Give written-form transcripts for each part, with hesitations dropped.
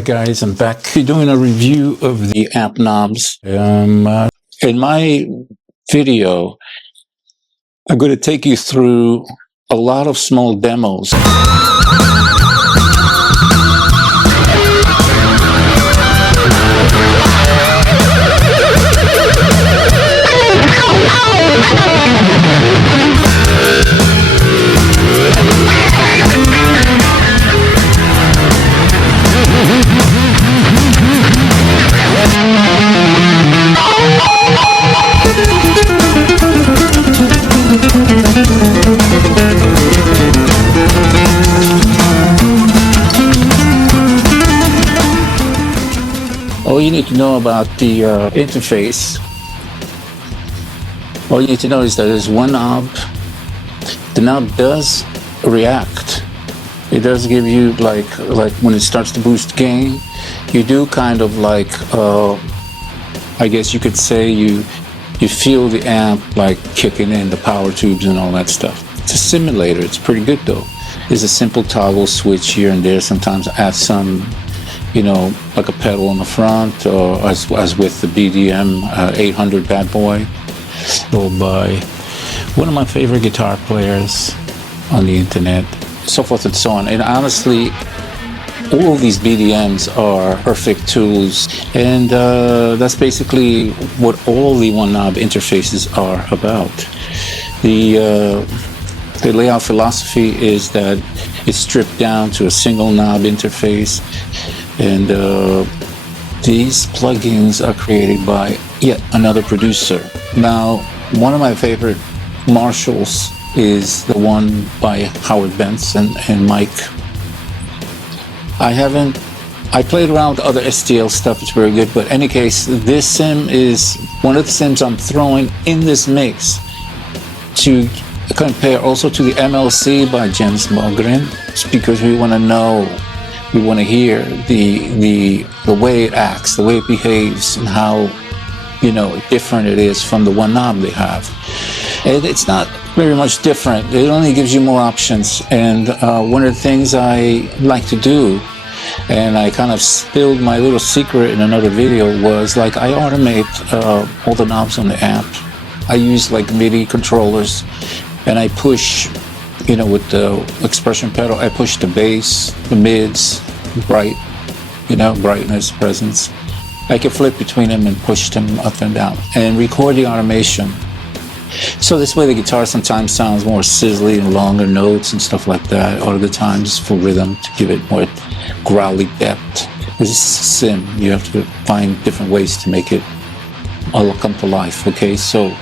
Hi guys, I'm back doing a review of the AmpKnobs. In my video, I'm going to take you through a lot of small demos. All you need to know about the interface, all you need to know is that there's one knob. The knob does react. It does give you like when it starts to boost gain, you do kind of like, I guess you could say you feel the amp like kicking in, the power tubes and all that stuff. It's a simulator. It's pretty good though. There's a simple toggle switch here and there. Sometimes add some, you know, like a pedal on the front, or as with the BDM800 Bad Boy, sold by one of my favorite guitar players on the internet, so forth and so on. And honestly, all of these BDMs are perfect tools, and that's basically what all the one knob interfaces are about. The layout philosophy is that it's stripped down to a single knob interface, and these plugins are created by yet another producer. Now, one of my favorite Marshalls is the one by Howard Benson and Mike. I played around with other STL stuff, it's very good, but in any case, this sim is one of the sims I'm throwing in this mix to compare also to the MLC by James Bogren, because we want to know, we want to hear the way it acts, the way it behaves, and how, you know, different it is from the one knob they have. And it's not very much different. It only gives you more options. And one of the things I like to do, and I kind of spilled my little secret in another video, was like I automate all the knobs on the amp. I use like MIDI controllers, and I push, you know, with the expression pedal, I push the bass, the mids, bright, you know, brightness, presence. I can flip between them and push them up and down and record the automation. So this way the guitar sometimes sounds more sizzly and longer notes and stuff like that. Other times for rhythm, to give it more growly depth. This is a sim. You have to find different ways to make it all come to life. Okay, so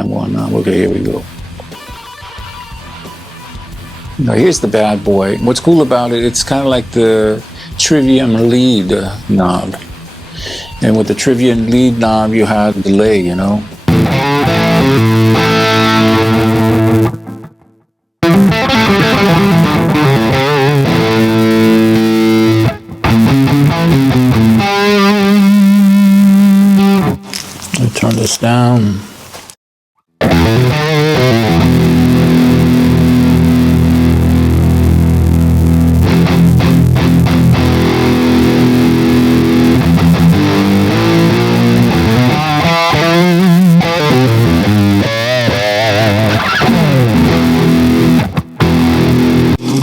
BDM one knob. Okay, here we go. Now here's the Bad Boy. What's cool about it, it's kind of like the Trivium lead knob. And with the Trivium lead knob, you have delay, you know. Let me turn this down.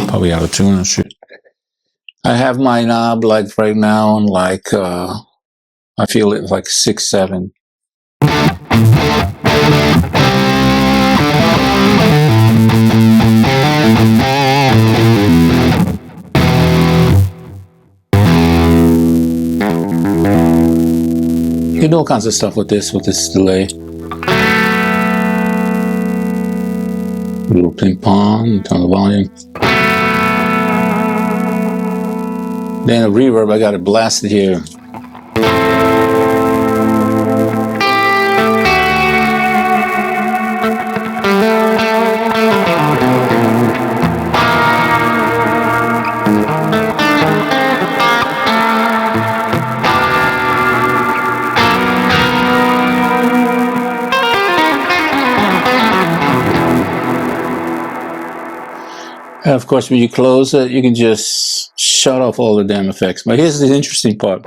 Probably out of tune and shit. I have my knob like right now on like I feel it like 6-7. You can do all kinds of stuff with this delay. A little ping pong, turn the volume. Then a reverb, I got it blasted here. And of course, when you close it, you can just shut off all the damn effects. But here's the interesting part.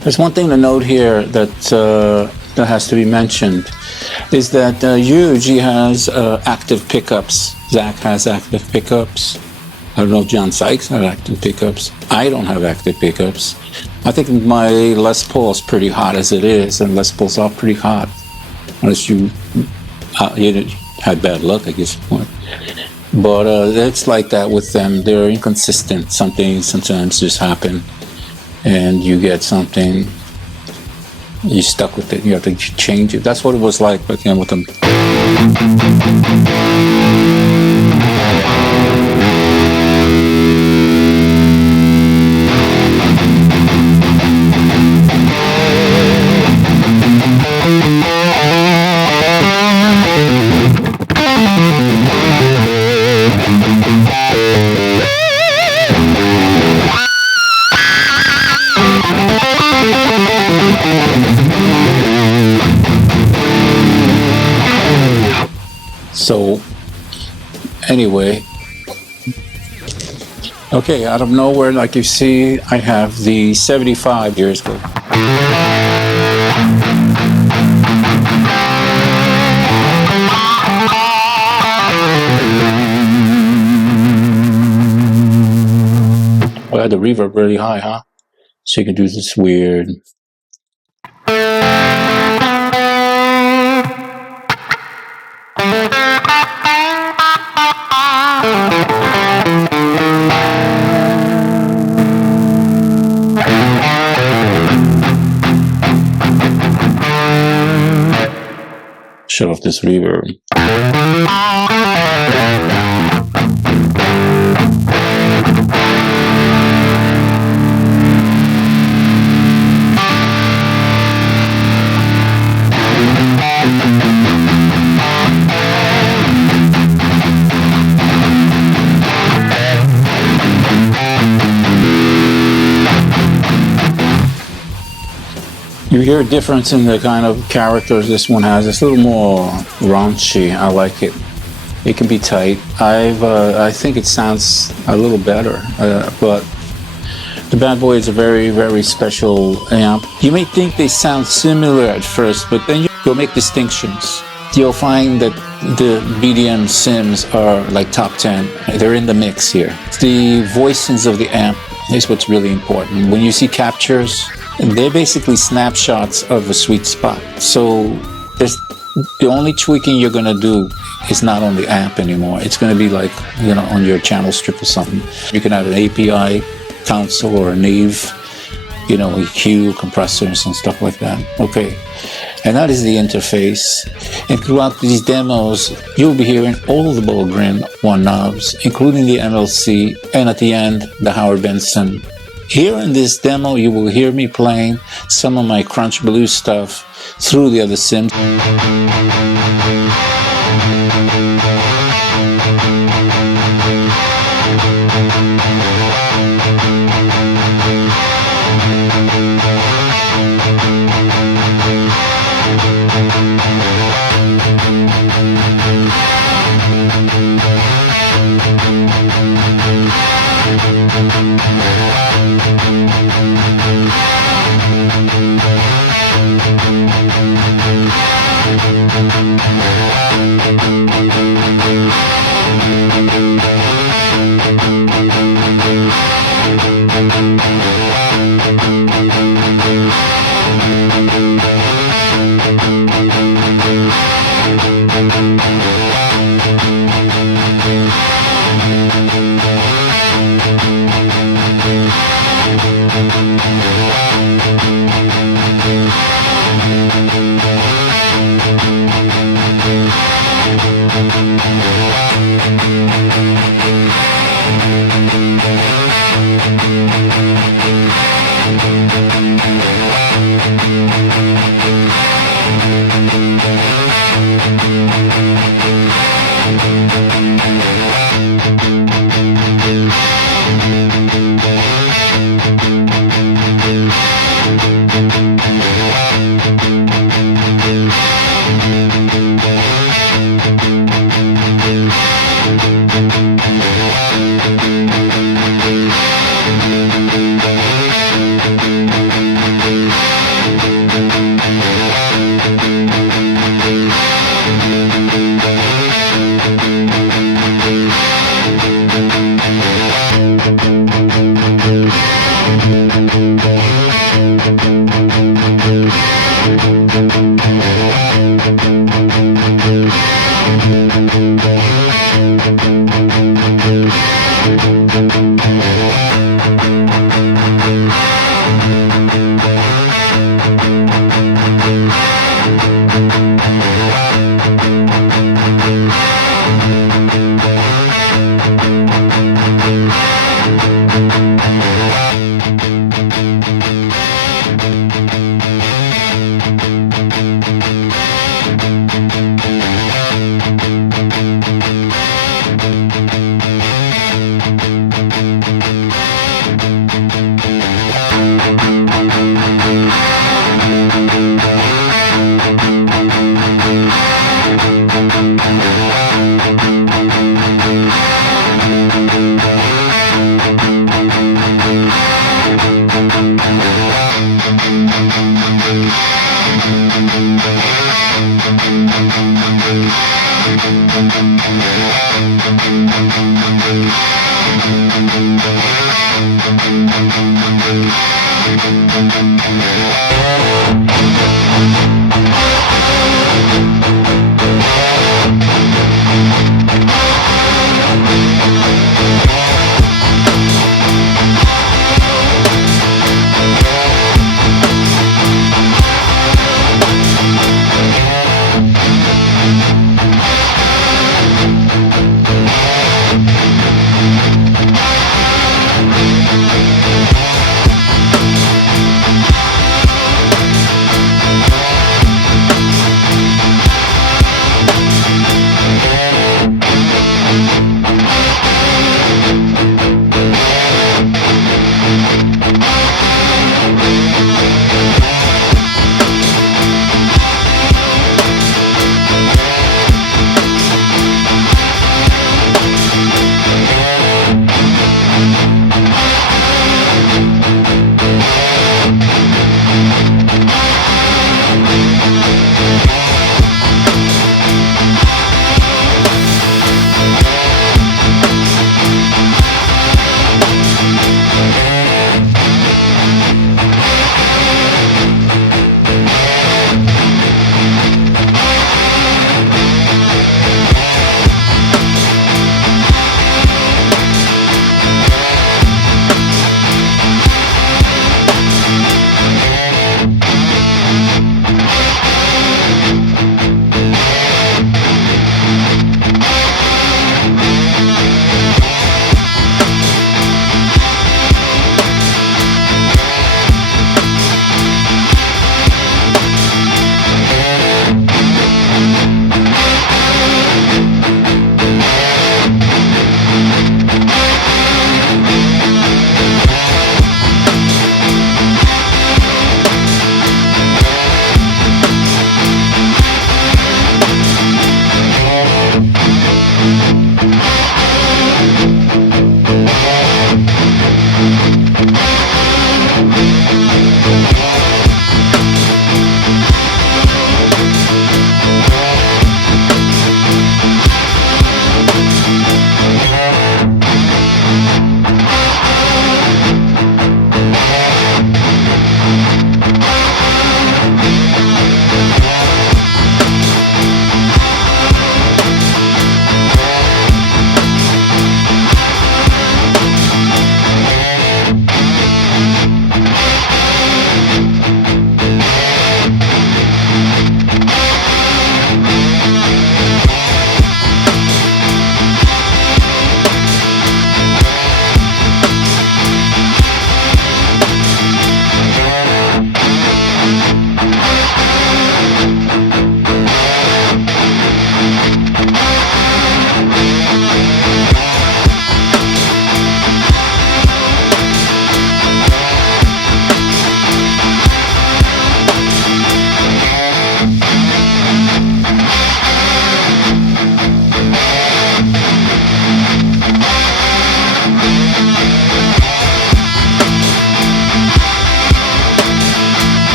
There's one thing to note here that that has to be mentioned, is that Euge has active pickups. Zach has active pickups. I don't know if John Sykes has active pickups. I don't have active pickups. I think my Les Paul is pretty hot as it is, and Les Pauls are pretty hot. Unless you had bad luck, I guess. But it's like that with them. They're inconsistent. Something sometimes just happen. And you get something, you're stuck with it, you have to change it. That's what it was like again with them. So, anyway, okay, out of nowhere, like you see, I have the 75 years ago. Well, I had the reverb really high, huh? So you can do this weird. Shut off this reverb. You hear a difference in the kind of characters this one has. It's a little more raunchy. I like it. It can be tight. I think it sounds a little better, but the Bad Boy is a very, very special amp. You may think they sound similar at first, but then you'll make distinctions. You'll find that the BDM sims are like top 10. They're in the mix here. The voicings of the amp is what's really important. When you see captures, they're basically snapshots of a sweet spot. So the only tweaking you're going to do is not on the amp anymore. It's going to be like, you know, on your channel strip or something. You can add an API console or a Nave, you know, EQ, compressors and stuff like that. Okay. And that is the interface. And throughout these demos, you'll be hearing all the Bogren One knobs, including the MLC, and at the end, the Howard Benson. Here in this demo, you will hear me playing some of my Crunch Blues stuff through the other sims.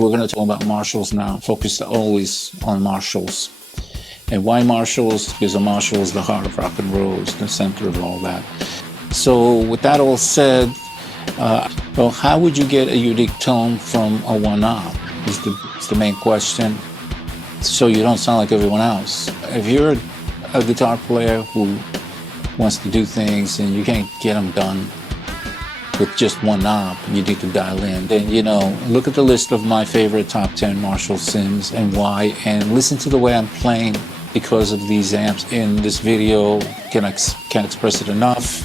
We're going to talk about Marshalls now, focused always on Marshalls. And why Marshalls? Because a Marshall is the heart of rock and roll, it's the center of all that. So with that all said, well, how would you get a unique tone from a one knob is the main question, so you don't sound like everyone else. If you're a guitar player who wants to do things and you can't get them done with just one knob, you need to dial in. Then, you know, look at the list of my favorite top 10 Marshall Sims and why, and listen to the way I'm playing because of these amps in this video. Can't express it enough.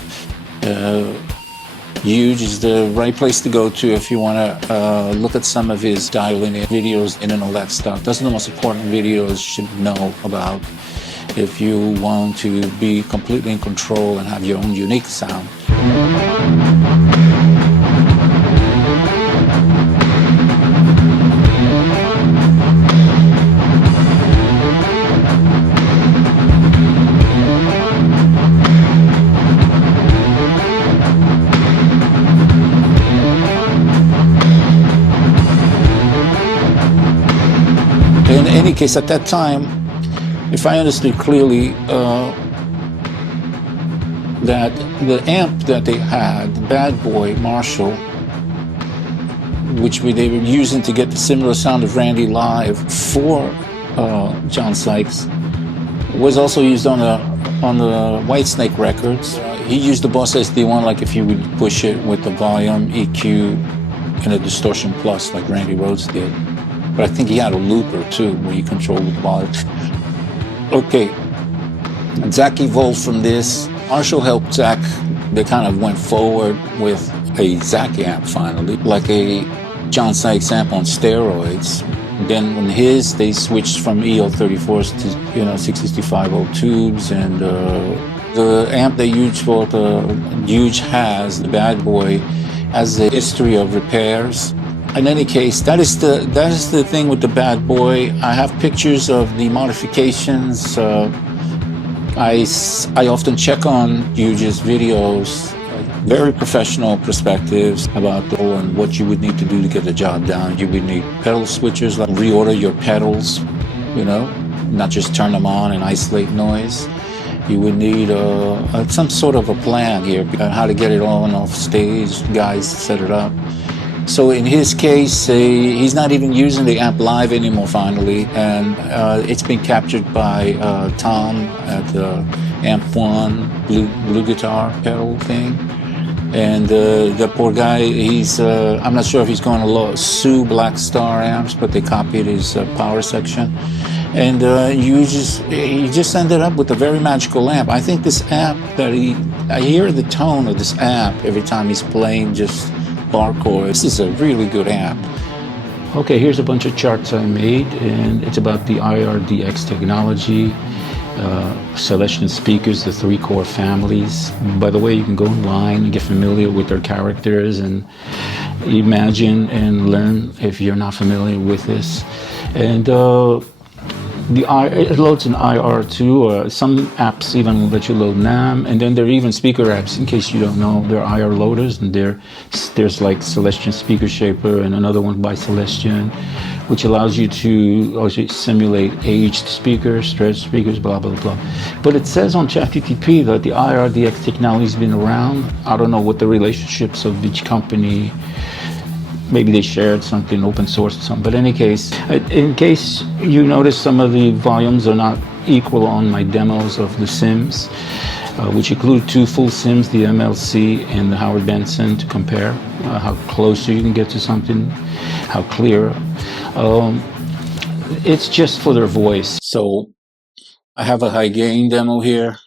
Euge is the right place to go to if you want to look at some of his dialing in videos and all that stuff. Those are the most important videos you should know about if you want to be completely in control and have your own unique sound. In any case, at that time, if I understood clearly, that the amp that they had, the Bad Boy Marshall, which they were using to get the similar sound of Randy live for John Sykes, was also used on the Whitesnake records. He used the Boss SD1 like if you would push it with the volume, EQ, and a distortion plus like Randy Rhoads did. But I think he had a looper too, where you controlled the volume. Okay, Zach evolved from this. Marshall helped Zach. They kind of went forward with a Zach amp finally, like a John Sykes amp on steroids. Then when they switched from EL34s to 665 tubes, and the amp they used for Euge has, the Bad Boy, has a history of repairs. in any case, that is the thing with the Bad Boy. I have pictures of the modifications. I often check on Euge's videos, very professional perspectives about and what you would need to do to get the job done. You would need pedal switchers, like reorder your pedals, you know, not just turn them on and isolate noise. You would need some sort of a plan here, how to get it on off stage, guys set it up. So in his case, he's not even using the amp live anymore finally, and it's been captured by Tom at the AMP1 blue guitar pedal thing. And the poor guy, I'm not sure if he's going to sue Black Star amps, but they copied his power section. And he just ended up with a very magical amp. I think this amp I hear the tone of this amp every time he's playing just bar chords. This is a really good amp. Okay, here's a bunch of charts I made, and it's about the IRDX technology, Celestion speakers, the 3 core families. By the way, you can go online and get familiar with their characters and imagine and learn if you're not familiar with this. And it loads an IR2, or some apps even let you load NAM, and then there are even speaker apps, in case you don't know. There are IR loaders, and there's like Celestion Speaker Shaper and another one by Celestion, which allows you to also simulate aged speakers, stretched speakers, blah, blah, blah. But it says on ChatGPT that the IRDX technology has been around. I don't know what the relationships of each company. Maybe they shared something, open source or something. But in case you notice some of the volumes are not equal on my demos of the Sims, which include 2 full Sims, the MLC and the Howard Benson, to compare how closer you can get to something, how clear. It's just for their voice. So I have a high gain demo here.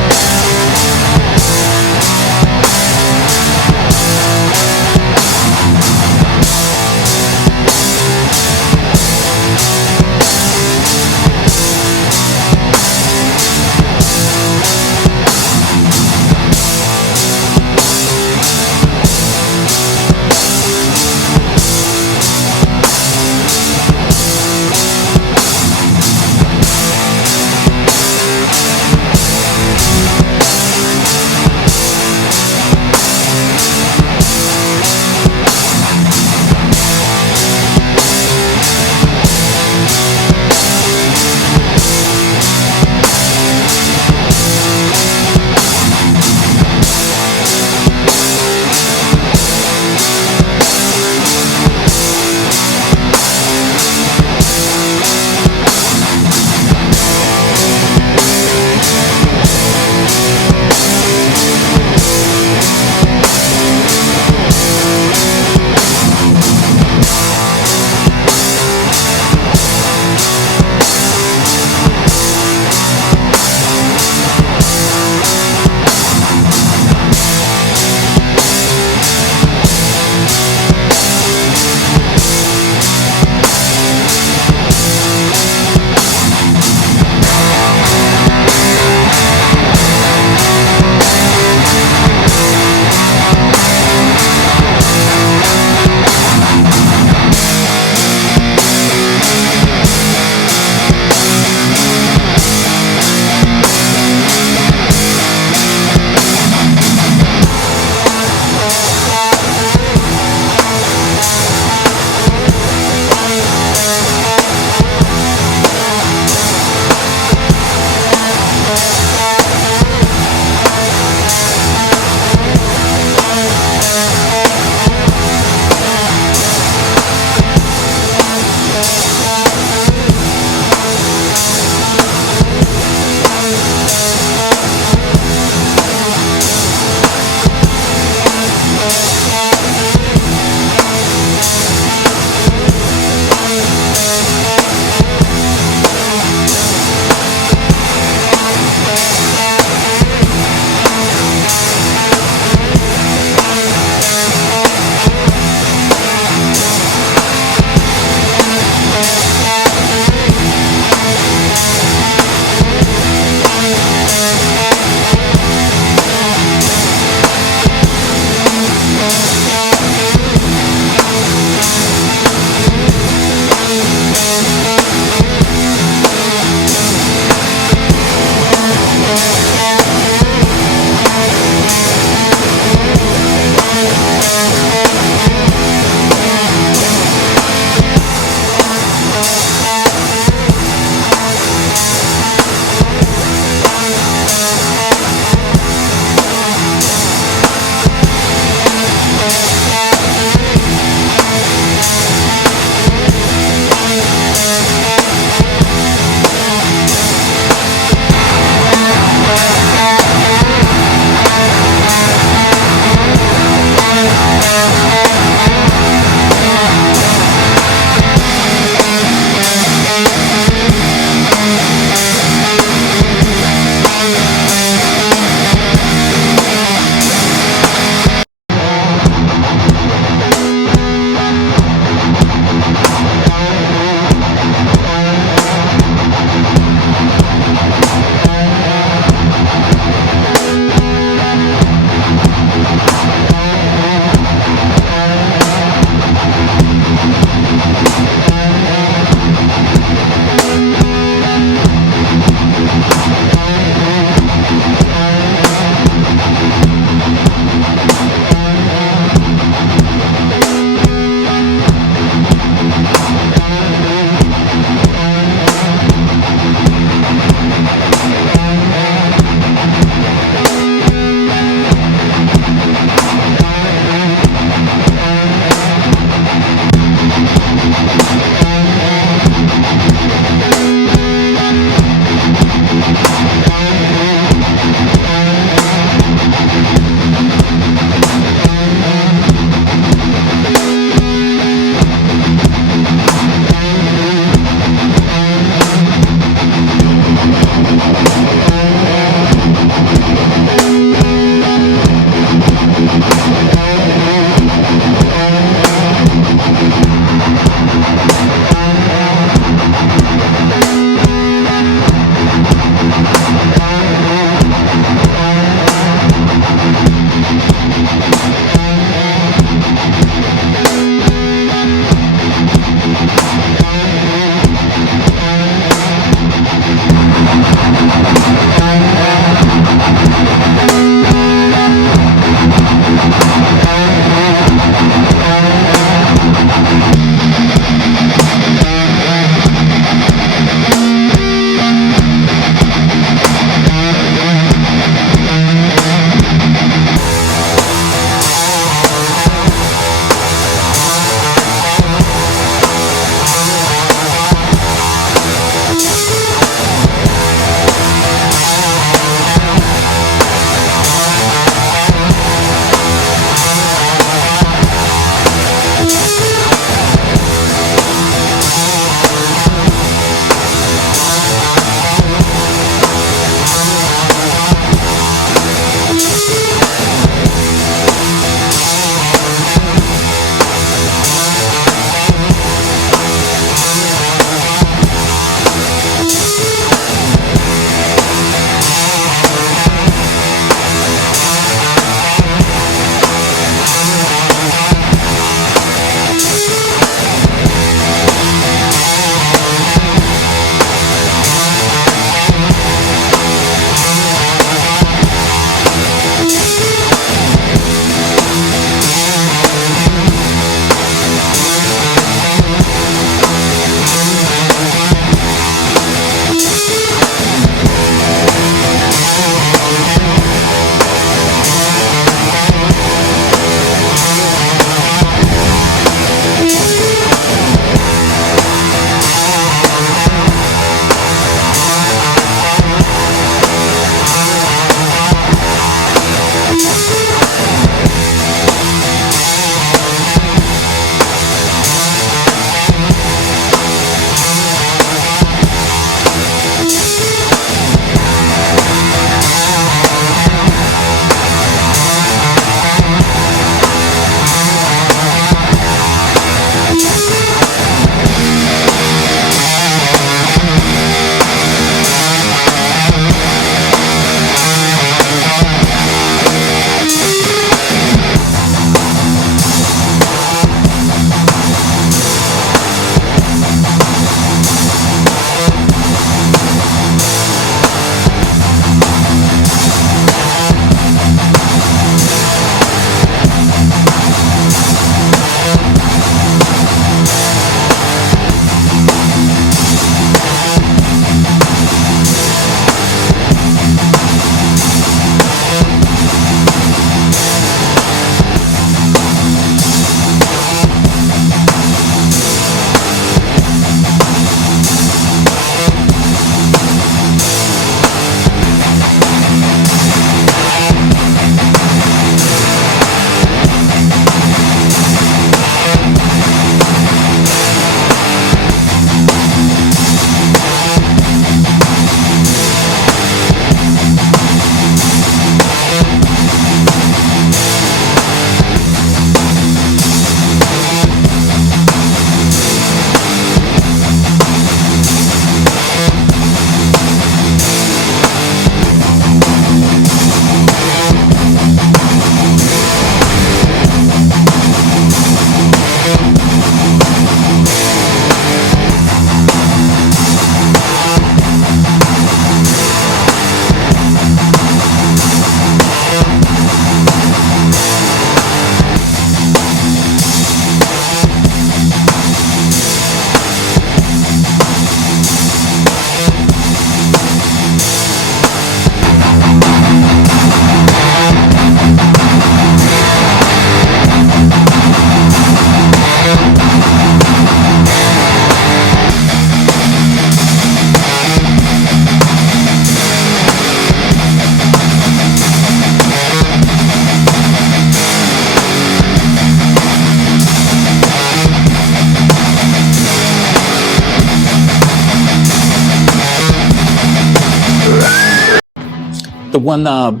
the one knob,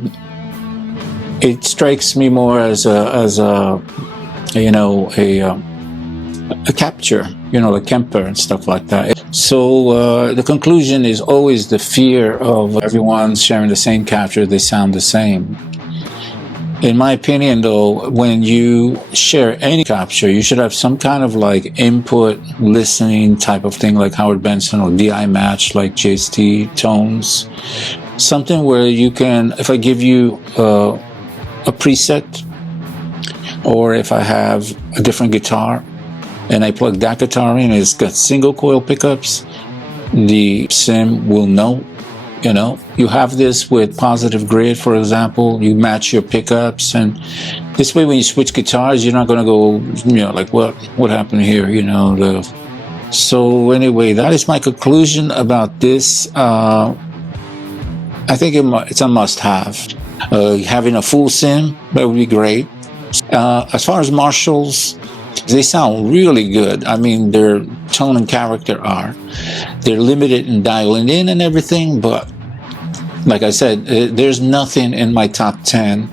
it strikes me more as a you know, a capture, you know, like Kemper and stuff like that. So the conclusion is always the fear of everyone sharing the same capture, they sound the same. In my opinion, though, when you share any capture, you should have some kind of like input listening type of thing like Howard Benson, or DI match like JST tones. Something where you can, if I give you a preset, or if I have a different guitar and I plug that guitar in, it's got single coil pickups, the sim will know. You know, you have this with positive grid, for example. You match your pickups, and this way when you switch guitars, you're not going to go, you know, like what happened here, you know. So anyway, that is my conclusion about this. I think it's a must-have. Having a full sim, that would be great. As far as Marshalls, they sound really good. I mean, their tone and character are. They're limited in dialing in and everything, but like I said, there's nothing in my top 10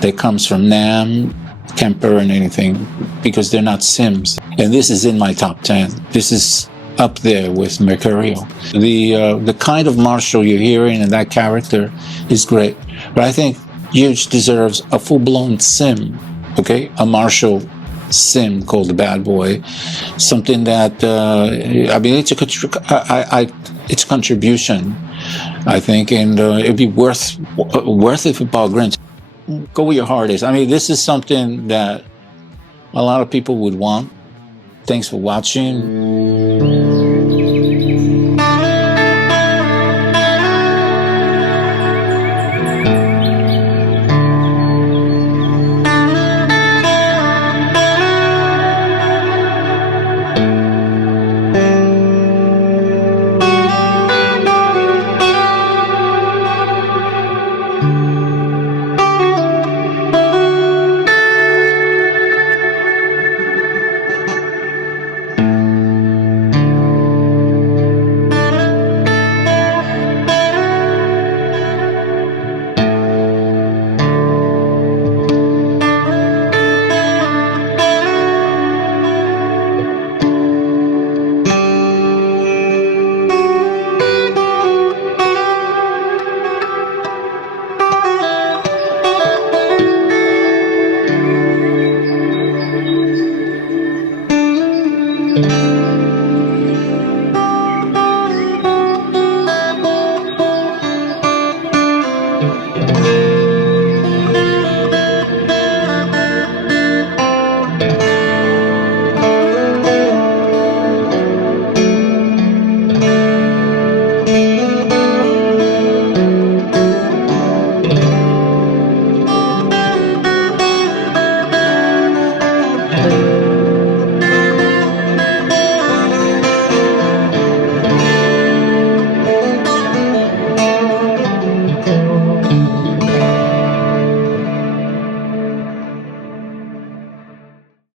that comes from NAMM, Kemper, and anything, because they're not sims. And this is in my top 10. This is up there with Mercurial. The kind of Marshall you're hearing and that character is great. But I think Euge deserves a full-blown sim, okay? A Marshall sim called the Bad Boy. Something that, I mean, it's a contribution, I think, and it'd be worth it for Bogren. Go where your heart is. I mean, this is something that a lot of people would want. Thanks for watching.